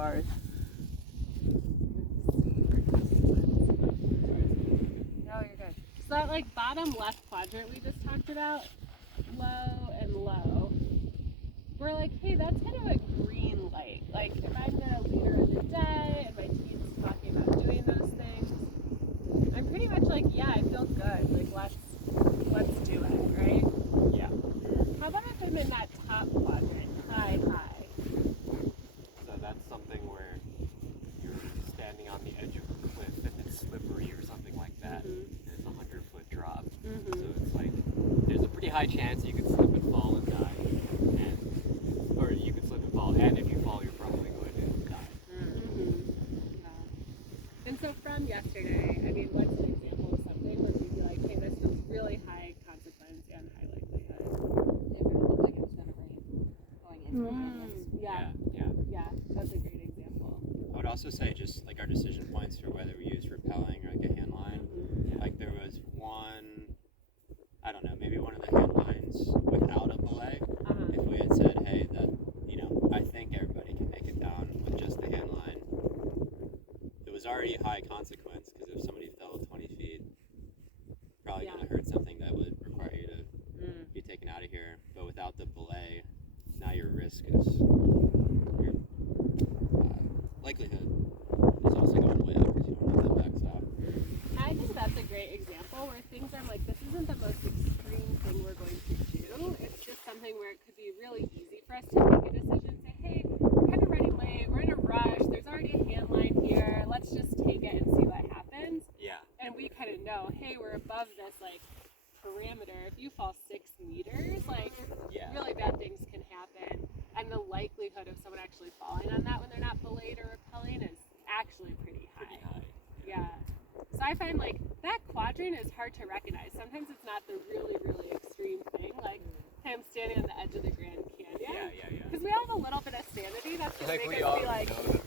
bars. No, you're good. So that like bottom left quadrant we just talked about, low and low, we're like, hey, that's kind of a green light. Like if I'm the leader of the day and my team's talking about doing those things, I'm pretty much like, yeah, I feel good. Like let's do it, right? Yeah. How about if I'm in that top quadrant, high? So that's something where you're standing on the edge of a cliff and it's slippery or something like that. Mhm. And it's a 100-foot drop. Mhm. So it's like there's a pretty high chance you could slip and fall and die. Or you could slip and fall, and if you fall, you're probably going to die. Mm-hmm. Yeah. And so from yesterday, I mean, what's an example of something where you'd be like, hey, this was really high consequence and high likelihood? If it looked like it was going to rain going into the canyons. Yeah, that's a great example. I would also say just like our decision points for whether we use rappelling or like a hand line. Mm-hmm. Like there was one, I don't know, maybe one of the hand lines without a belay. If we had said, hey, that, you know, I think everybody can make it down with just the hand line, it was already high consequence because if somebody fell 20 feet, probably going to hurt something that would require you to be taken out of here. But without the belay, now your risk is, your likelihood is also going way up because you don't have that backstop. I think that's a great example where things are like, this isn't the most extreme thing we're going to do. It's just something where it could be really easy for us to make a decision, say, hey, we're kind of running late, we're in a rush, there's already a hand line here, let's just take it and see what happens. Yeah. And we kind of know, hey, we're above this like parameter. If you fall 6 meters, like really bad things can happen. And the likelihood of someone actually falling on that when they're not belayed or rappelling is actually pretty high. Pretty high. Yeah. So I find like that quadrant is hard to recognize. Sometimes it's not the really, really extreme thing. Like, hey, I'm standing on the edge of the Grand Canyon. Yeah. Because we all have a little bit of sanity. That's just Like make we us all be like, know